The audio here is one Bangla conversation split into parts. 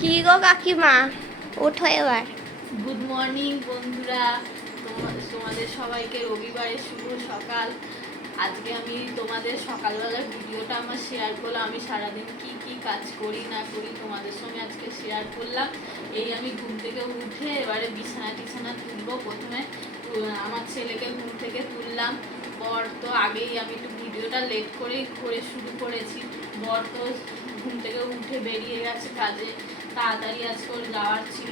কি গো কাকিমা, ওঠো এবার। গুড মর্নিং বন্ধুরা, তোমাদের সবাইকে রবিবারের শুভ সকাল। আজকে আমি তোমাদের সকালবেলার ভিডিওটা আমার শেয়ার করলাম। আমি সারাদিন কি কি কাজ করি না করি তোমাদের সঙ্গে আজকে শেয়ার করলাম। এই আমি ঘুম থেকে উঠে এবারে বিছানা টিছানা তুলবো। প্রথমে আমার ছেলেকে ঘুম থেকে তুললাম। বর তো আগেই আমি একটু ভিডিওটা লেট করেই করে শুরু করেছি। বর তো ঘুম থেকে উঠে বেরিয়ে গেছে কাজে, তাড়াতাড়ি আজকে ওর যাওয়ার ছিল।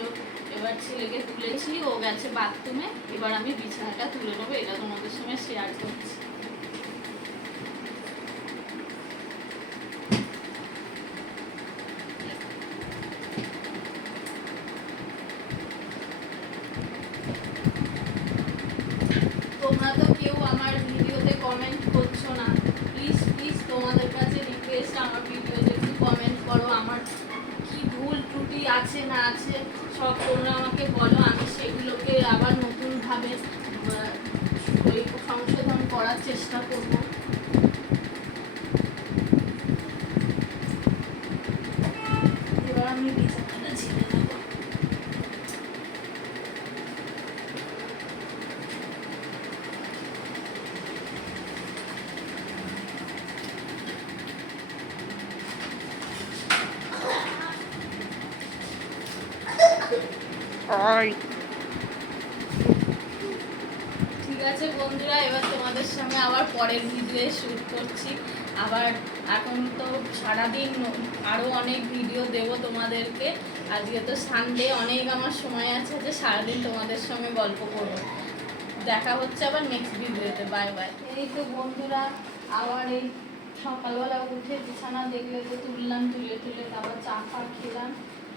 এবার ছেলেকে তুলেছি, ও গেছে বাথরুমে। এবার আমি বিছানাটা তুলে নেবো, এটা তোমাদের সঙ্গে শেয়ার করছি। তোমরা তো কেউ আমার ভিডিওতে কমেন্ট করছো না। প্লিজ প্লিজ তোমাদের কাছে রিকোয়েস্ট, আমার ভিডিওতে একটু কমেন্ট করো। আমার কি ভুল ত্রুটি আছে না আছে সব তোমরা আমাকে বলো। আমি সেগুলোকে আবার নতুনভাবে সংশোধন করার চেষ্টা করব। এবার আমি বিছানাটা ঝেড়ে নেবো। ঠিক আছে বন্ধুরা, এবার তোমাদের সঙ্গে আবার পরের ভিডিও শ্যুট করছি। আবার এখন তো সারাদিন আরও অনেক ভিডিও দেব তোমাদেরকে। আজকে তো সানডে, অনেক আমার সময় আছে যে সারাদিন তোমাদের সঙ্গে গল্প করবো। দেখা হচ্ছে আবার নেক্সট ভিডিওতে। Bye bye. এই তো বন্ধুরা, আবার এই সকালবেলা উঠে বিছানা দেখলে তো তুললাম, তুলে তারপর চা ফা খেলাম।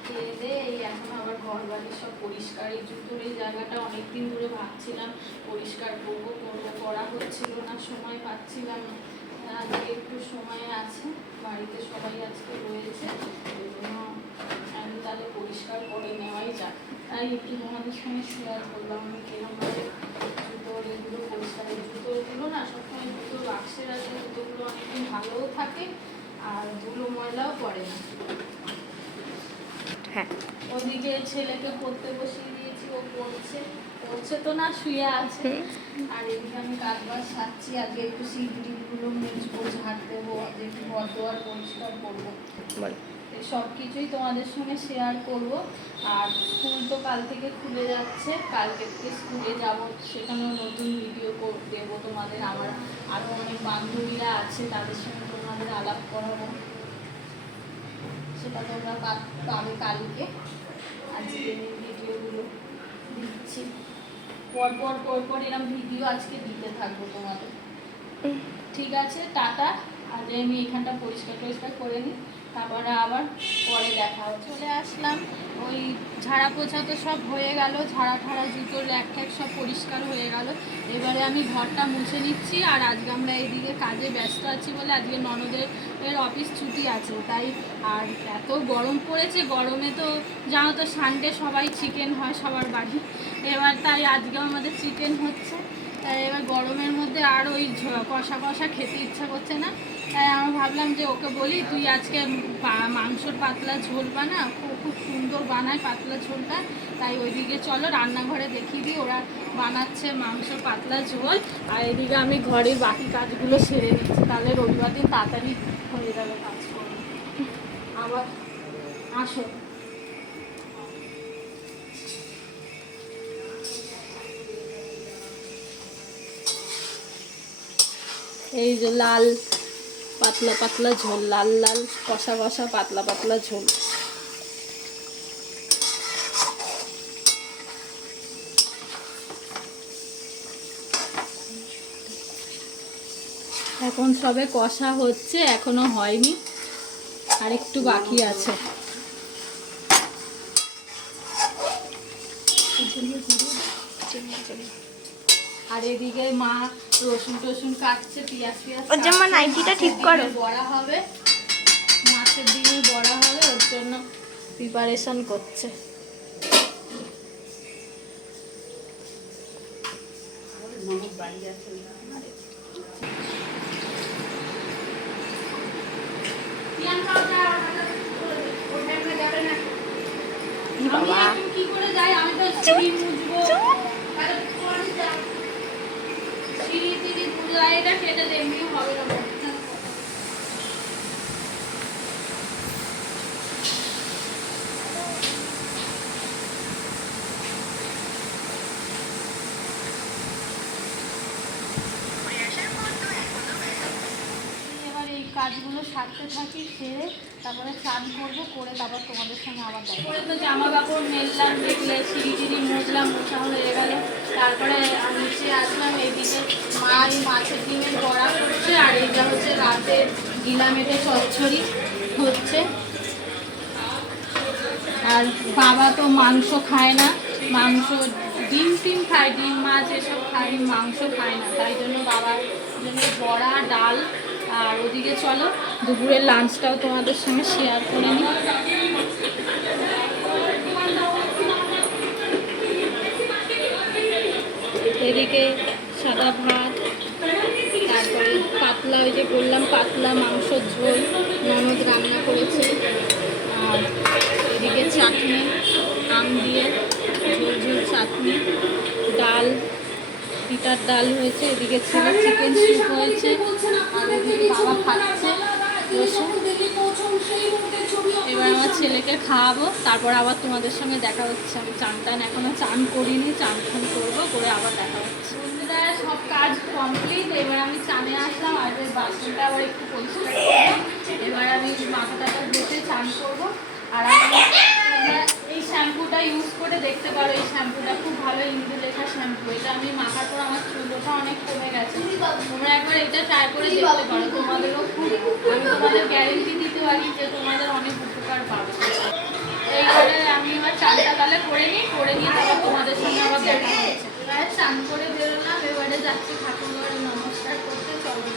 খেয়ে দিয়ে এই এখন আবার ঘর বাড়ি সব পরিষ্কার। এই জুতোর এই জায়গাটা অনেকদিন ধরে ভাবছিলাম পরিষ্কার করবো করা হচ্ছিল না, সময় পাচ্ছিলাম না। আজকে একটু সময় আছে, বাড়িতে সবাই আজকে রয়েছে, ওই জন্য আমি তাহলে পরিষ্কার করে নেওয়াই যাক। তাই একটু তোমাদের সঙ্গে শেয়ার করলাম আমি কিরমভাবে জুতোর এগুলো পরিষ্কার। এই জুতোগুলো না সবসময় জুতোর বাক্সে রাখলে জুতোগুলো অনেকদিন ভালোও থাকে আর ধুলো ময়লাও পড়ে না। হ্যাঁ, ওদিকে ছেলেকে পড়তে বসিয়ে দিয়েছি, ও পড়ছে তো না, শুয়ে আছে। আর এদিকে আমি কাজবাজ সারছি। আজকে একটু সিটগুলো মুছবো, ঝাড় দেবো, আজকে একটু ঘর দোয়ার পরিষ্কার করবো। সব কিছুই তোমাদের সঙ্গে শেয়ার করব। আর স্কুল তো কাল থেকে খুলে যাচ্ছে, কালকে থেকে স্কুলে যাব, সেখানেও নতুন ভিডিও দেবো তোমাদের। আমার আরও অনেক বান্ধবীরা আছে, তাদের সঙ্গে তোমাদের আলাপ করাবো, সেটা তোমরা পাবে কালকে। আজকে ভিডিওগুলো দিচ্ছি, পরপর এরকম ভিডিও আজকে দিতে থাকবো তোমাদের। ঠিক আছে, টাটা। আজ আমি এখানটা পরিষ্কার করে নিই, তারপরে আবার পরে দেখা হচ্ছে। চলে আসলাম, ওই ঝাড়া পোছা তো সব হয়ে গেল, ঝাড়া জুতোর র্যাক ট্যাক সব পরিষ্কার হয়ে গেল। এবারে আমি ঘরটা মুছে নিচ্ছি। আর আজকে আমরা এইদিকে কাজে ব্যস্ত আছি বলে আজকে ননদের অফিস ছুটি আছে, তাই। আর এত গরম পড়েছে, গরমে তো জানো তো সানডে সবাই চিকেন হয় সবার বাড়ি। এবার তাই আজকেও আমাদের চিকেন হচ্ছে। তাই এবার গরমের মধ্যে আর ওই কষা খেতে ইচ্ছা করছে না। তাই আমি ভাবলাম যে ওকে বলি, তুই আজকে মাংসর পাতলা ঝোল বানা, খুব সুন্দর বানায় পাতলা ঝোলটা। তাই ওইদিকে চলো রান্নাঘরে দেখিয়ে দিই, ওরা বানাচ্ছে মাংসর পাতলা ঝোল। আর এদিকে আমি ঘরের বাকি কাজগুলো সেরে নিচ্ছি, তাহলে রবিবার দিন তাড়াতাড়ি হয়ে যাবে কাজ করবো। আবার আসো। এই যে লাল পাতলা ঝোল, লাল কষা পাতলা ঝোল। এখন সবে কষা হচ্ছে, এখনো হয়নি, আর একটু বাকি আছে। আর এদিকে মা রসুন কাটছে, পেঁয়াজ নাইটিটা ঠিক করো। বড়া হবে, মাছের ডিমে বড়া হবে, ওর জন্য প্রিপারেশন করছে। বাড়ি আছে যাবে না। বাবা এখন কি করে যাই, আমি তো সিঁড়ি মুছবো, সিঁড়ি টিড়ি মুছাই, এটা কেটে দে, এমনি হবে না। এবার এই কাজগুলো সারতে থাকি, সেরে তারপরে চান করবো, করে তারপর তোমাদের সঙ্গে আবার দেখা করে। তো জামা কাপড় মেললাম, দেখলে সিঁড়ি টিড়ি মুছলাম, মোছা হয়ে গেল। তারপরে নিচে আসলাম, এইদিকে মা এই মাছের ডিমের বড়া করছে, আর এইটা হচ্ছে রাতে গিলা মেটে চচ্চড়ি হচ্ছে। আর বাবা তো মাংস খায় না, মাংস ডিম টিম খায়, ডিম মাছ এসব খায়, মাংস খায় না, তাই জন্য বাবার জন্য বড়া, ডাল। আর ওদিকে চলো দুপুরের লাঞ্চটাও তোমাদের সঙ্গে শেয়ার করে নিই। এদিকে সাদা ভাত, তারপরে পাতলা, ওই যে বললাম পাতলা মাংসর ঝোল ননদ রান্না করেছে। আর এদিকে চাটনি, আম দিয়ে ঝোল ঝোল চাটনি, ডাল, পিঠার ডাল হয়েছে, এদিকে ছিল চিকেন স্যুপ হয়েছে। আর এদিকে বাবা খাচ্ছে বসে। এবার আমার ছেলেকে খাওয়াবো, তারপর আবার তোমাদের সঙ্গে দেখা হচ্ছে। আমি চান টান এখনও চান করিনি, চান টান করবো, করে আবার দেখা হচ্ছে। বন্ধুরা সব কাজ কমপ্লিট, এবার আমি চানে আসলাম, আর ওই বাথরুমটা আবার একটু পরিষ্কার করবো। এবার আমি মাথাটা বসে চান করবো। আর আমি এই শ্যাম্পুটা ইউজ করে দেখতে পারো, এই শ্যাম্পুটা খুব ভালো, ইন্দুলেখা শ্যাম্পু। এটা আমি মাখার পর আমার চুলটা অনেক কমে গেছে। তোমরা একবার এটা ট্রাই করে দেখতে পারো, তোমাদেরও খুব, আমি তোমাদের গ্যারেন্টি দিতে পারি যে তোমাদের অনেক উপকার পাবে। এইবারে আমি এবার চানটা তাহলে করে নিই, করে নিয়ে তারপর তোমাদের সঙ্গে আবার দেখা হচ্ছে। এবারে চান করে বেরোলাম, এবারে যাচ্ছি ঠাকুরঘরে নমস্কার করতে, চলো।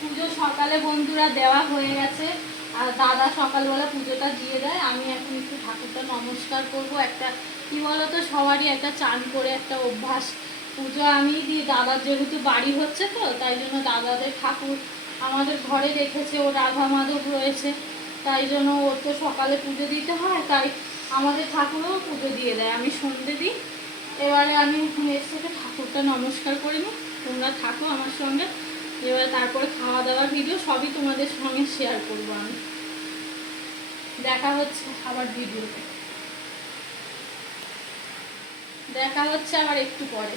পুজো সকালে বন্ধুরা দেওয়া হয়ে গেছে, আর দাদা সকালবেলা পুজোটা দিয়ে দেয়। আমি এখন একটু ঠাকুরটা নমস্কার করব। একটা কি বলতো, সবারই একটা চান করে একটা অভ্যাস। পুজো আমি দিই, দাদার যেহেতু বাড়ি হচ্ছে তো, তাই জন্য দাদাদের ঠাকুর আমাদের ঘরে রেখেছে, ও রাধা মাধব রয়েছে, তাই জন্য ওর তো সকালে পুজো দিতে হয়, তাই আমাদের ঠাকুরও পুজো দিয়ে দেয়, আমি সন্ধে দিই। এবারে আমি এর সাথে ঠাকুরটা নমস্কার করে নিই, তোমরা থাকো আমার সঙ্গে। এবার তারপরে খাওয়া দাওয়ার ভিডিও সবই তোমাদের সঙ্গে শেয়ার করবো আমি। দেখা হচ্ছে আবার ভিডিওতে, দেখা হচ্ছে আবার একটু পরে।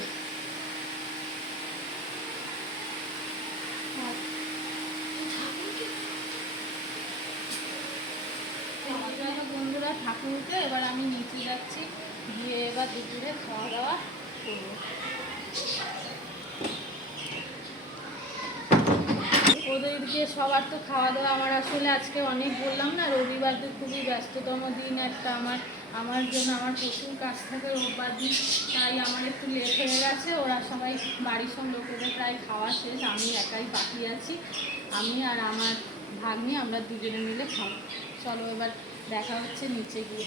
বন্ধুরা ঠাকুরকে এবার আমি নিচে যাচ্ছি, গিয়ে এবার দুপুরে খাওয়া দাওয়া করবো। ওদেরকে সবার তো খাওয়া দাওয়া, আমার আসলে আজকে অনেক বললাম না, রবিবার তো খুবই ব্যস্ততম দিন একটা আমার জন্য, আমার প্রচুর কাজ থাকে রোববার দিন, তাই আমার একটু লেট হয়ে গেছে। ওরা সবাই বাড়ির সব লোকেদের প্রায় খাওয়া শেষ, আমি একাই বাকি আছি। আমি আর আমার ভাগ্নি আমরা দুজনে মিলে খাবো। চলো এবার দেখা হচ্ছে নিচে গিয়ে।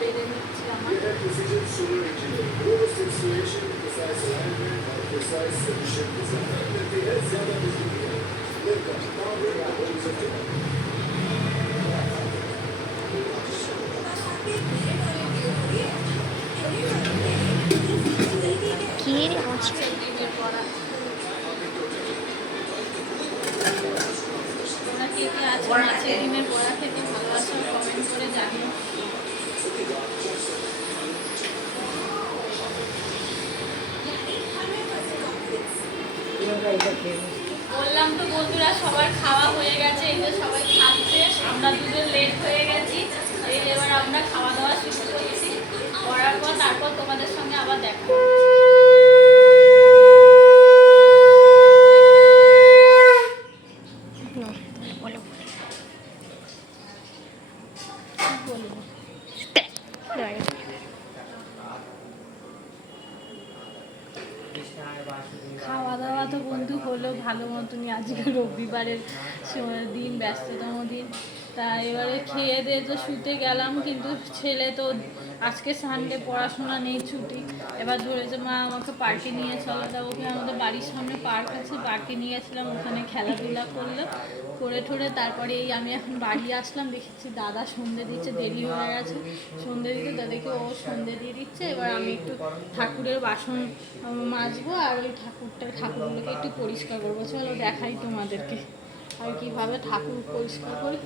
বেড়ে নিচ্ছে আমার। কি রে মাছ? তোমরা কে কে আছো মাছের ডিমের বড়া খেতে ভালোবাসো, কমেন্ট করে জানিও। বললাম তো বন্ধুরা সবার খাওয়া হয়ে গেছে, এই যে সবাই খাচ্ছে, আমরা দুজন লেট হয়ে গেছি। এই এবার আমরা খাওয়া দাওয়া শুরু করেছি, করার পর তারপর তোমাদের সঙ্গে আবার দেখা বলো বন্ধু হলো ভালো মতনই। আজকে রবিবারের দিন, ব্যস্ততম দিন। তা এবারে খেয়ে দিয়ে তো শুতে গেলাম, কিন্তু ছেলে তো আজকে সানডে, পড়াশোনা নেই, ছুটি। এবার ধরেছে মা আমাকে পার্কে নিয়ে চলো। তা ওকে আমাদের বাড়ির সামনে পার্ক আছে, পার্কে নিয়ে গেছিলাম। ওখানে খেলাধুলা করলো, করে ঠোরে তারপরে এই আমি এখন বাড়ি আসলাম, দেখেছি দাদা সন্ধে দিচ্ছে, দেরি হয়ে গেছে সন্ধে দিতে। দাদাকে ও সন্ধে দিয়ে দিচ্ছে। এবার আমি একটু ঠাকুরের বাসন মাজবো আর ওই ঠাকুরগুলোকে একটু পরিষ্কার করবো। চলো দেখাই তোমাদেরকে আর কীভাবে ঠাকুর পরিষ্কার করি।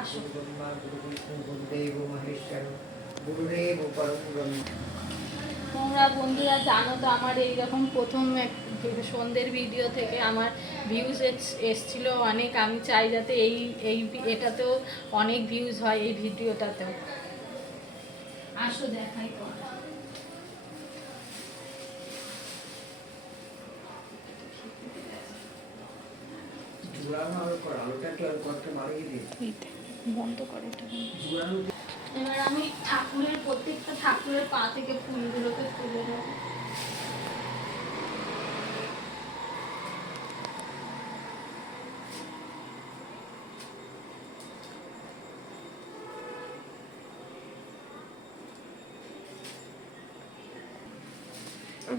আসো। তোমরা বন্ধুরা জানো তো আমার এইরকম প্রথম সন্ধ্যের ভিডিও থেকে আমার ভিউজ এসছিল অনেক। আমি চাই যাতে এটাতেও অনেক ভিউজ হয়, এই ভিডিওটাতেও। আসো দেখাই তো। বন্ধ করে এবার আমি প্রত্যেকটা ঠাকুরের পা থেকে ফুলগুলোকে তুলে দেবো।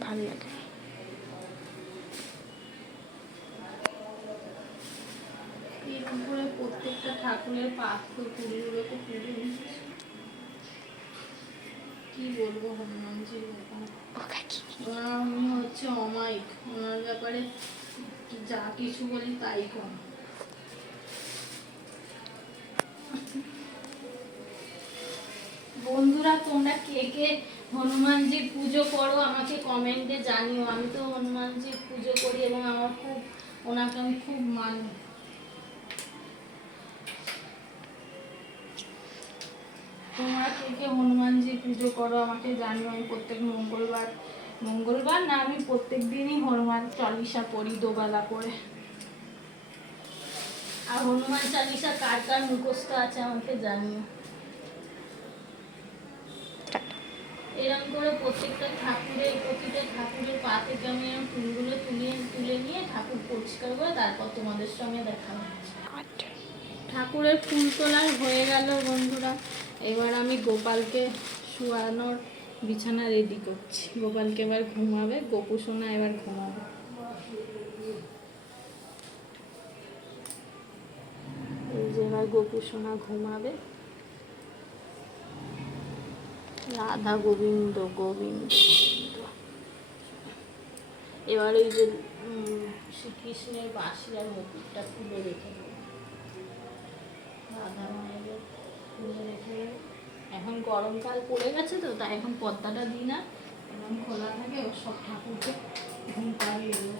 ভালো লাগে। এরকম করে প্রত্যেকটা ঠাকুরের পা থেকে ফুলগুলোকে তুলে নিচ্ছি। কি বলবো হনুমানজির ব্যাপারে, উনি হচ্ছে অমায়িক। ওনার ব্যাপারে যা কিছু বলি তাই কম। বন্ধুরা তোমরা কে কে হনুমানজির পুজো করো আমাকে কমেন্টে জানিও। আমি তো হনুমানজির পুজো করি এবং ওনাকে আমি খুব মানি। তোমরা কে কে হনুমানজি পুজো করো আমাকে জানিও। আমি প্রত্যেক মঙ্গলবার না, আমি প্রত্যেক দিনই হনুমান চালিসা পড়ি দোবেলা করে। আর হনুমান চালিসা কার কার মুখস্থ আছে আমাকে জানিও। এরকম করে প্রতিটা ঠাকুরের পা থেকে আমি ফুলগুলো তুলে নিয়ে ঠাকুর পরিষ্কার করে তারপর তোমাদের সঙ্গে দেখা হচ্ছে। ঠাকুরের ফুল তোলার হয়ে গেল বন্ধুরা। এবার আমি গোপালকে শোয়ানোর বিছানা রেডি করছি। গোপালকে এবার ঘুমাবে, গোপু সোনা এবার ঘুমাবে। এই যে এবার গোপু সোনা ঘুমাবে। রাধা গোবিন্দ গোবিন্দ। এবার এই যে শ্রীকৃষ্ণের বাঁশি আর মুকুটটা খুলে রেখে দেবো, রাধা মায়ের খুলে রেখে দেবো। এখন গরমকাল পড়ে গেছে তো, তাই এখন পর্দাটা দিই না, এখন খোলা থাকে। ও সব ঠাকুরকে ঘুম পাড়িয়ে দেবো।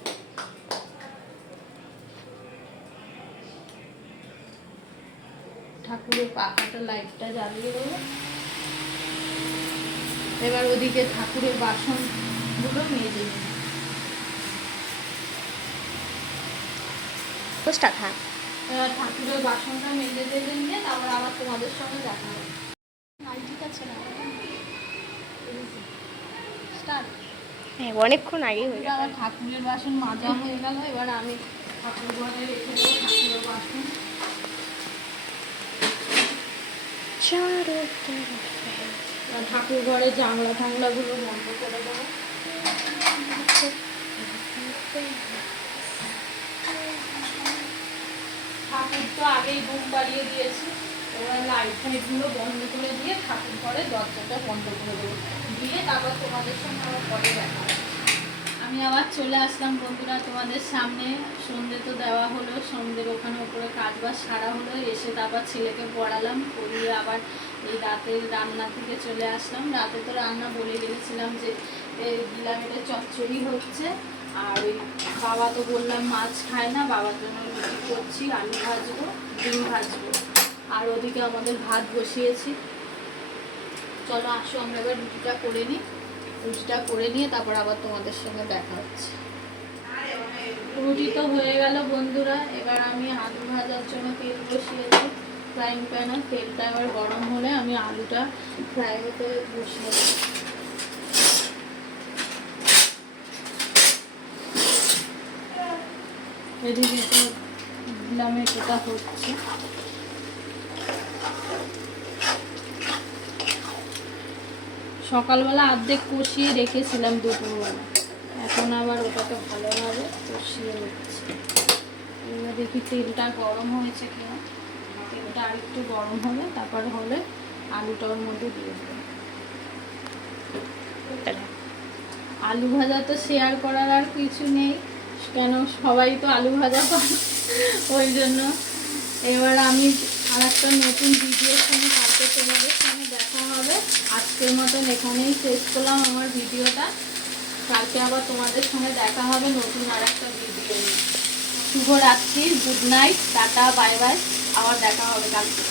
ঠাকুরের পাখাটা লাইটটা জ্বালিয়ে দেবো। এবার ওদিকে ঠাকুরের বাসনগুলো মেজে নেব। এবার ঠাকুরের বাসনটা মেজে দেবে নিয়ে তারপর আবার তোমাদের সঙ্গে দেখা হবে। ঠিক আছে না, অনেকক্ষণ আগে হয়ে গেল। ঠাকুরের বাসন মাজা হয়ে গেল। এবার আমি ঠাকুর ঘরে রেখে দেবো ঠাকুরের বাসন। ঠাকুর ঘরে জানলাগুলো বন্ধ করে দেবো। ঠাকুর তো আগেই ঘুম পাড়িয়ে দিয়েছি। এবার লাইটগুলো বন্ধ করে দিয়ে ঠাকুর ঘরে দরজাটা বন্ধ করে দেবো, দিয়ে তারপর তোমাদের সঙ্গে আবার পরে দেখা হবে। আমি আবার চলে আসলাম বন্ধুরা তোমাদের সামনে। সন্ধে তো দেওয়া হলো, সন্ধ্যের ওখানে ওপরে কাজবাজ সারা হলো। এসে তারপর ছেলেকে পড়ালাম, পড়িয়ে আবার এই রাতের রান্না থেকে চলে আসলাম। রাতে তো রান্না বলে গেছিলাম যে গিলামেটে চচ্চড়ি হচ্ছে। আর ওই বাবা তো বললাম মাছ খায় না, বাবার জন্য রুটি করছি, আলু ভাজবো, ডিম ভাজবো। আর ওদিকে আমাদের ভাত বসিয়েছি। চলো আসো আমরা এবার রুটিটা করে নিই। রুটিটা করে নিয়ে তারপর আবার তোমাদের সঙ্গে দেখা হচ্ছে। রুটি তো হয়ে গেল বন্ধুরা। এবার আমি আলু ভাজার জন্য তেল বসিয়েছি ফ্রাইং প্যানে। তেলটা এবার গরম হলে আমি আলুটা ফ্রাই হতে বসিয়ে দেবো। এদিকে তো লেমেটোটা হচ্ছে। সকালবেলা অর্ধেক কষিয়ে রেখেছিলাম দুপুরবেলা, এখন আবার ওটাকে ভালোভাবে কষিয়ে নিচ্ছি। এবার দেখি তেলটা গরম হয়েছে কিনা, তেলটা আর একটু গরম হবে, তারপরে হলে আলুটা ওর মধ্যে দিয়ে দেবো। আলু ভাজা তো শেয়ার করার আর কিছু নেই, কেন সবাই তো আলু ভাজা করে, ওই জন্য। এবার আমি আর একটা নতুন ভিডিওর সঙ্গে কালকে তোমাদের সঙ্গে দেখা হবে। আজকের মতন এখানেই শেষ করলাম আমার ভিডিওটা। কালকে আবার তোমাদের সঙ্গে দেখা হবে নতুন আর একটা ভিডিও নিয়ে। শুভরাত্রি, good night, tata, bye bye, আবার দেখা হবে কালকে।